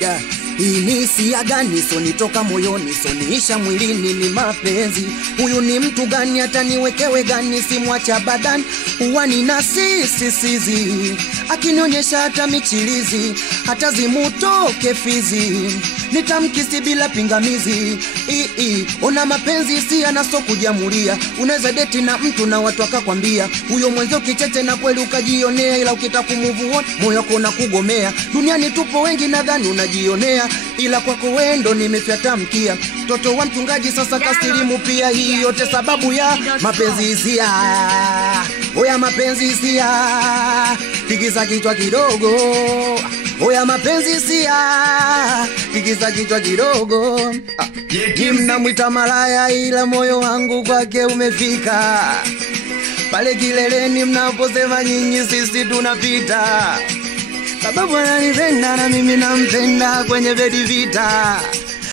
Yeah. Hii ni hisia gani sonitoka moyoni soniisha mwilini ni mapenzi. Huyu ni mtu gani hata niwekewe gani simwacha badani. Uwani na sisi akinionyesha hata michilizi hata zimutoke fizi. Nitamkisi bila pingamizi. Ona mapenzi si anasokujamulia. Unaweza deti na mtu na watu wakakwambia huyo mwenzo kicheche na kweli ukajionea, ila ukitaka kumove on moyo wako unakugomea. Duniani tupo wengi nadhani unajionea, ila kwako wendo nimefyata mkia. Mtoto wa mchungaji sasa kasilimu pia, hii yote sababu ya mapenzi hisia. Oya mapenzi hisia, tikisa kichwa kidogo. Oya mapenzi hisia, tikisa kichwa kidogo. Mnamwita malaya ila moyo wangu kwake umefika. Pale kileleni mnaposema nyinyi sisi tunapita. Sababu ananipenda na mimi nampenda kwenye bedi vita.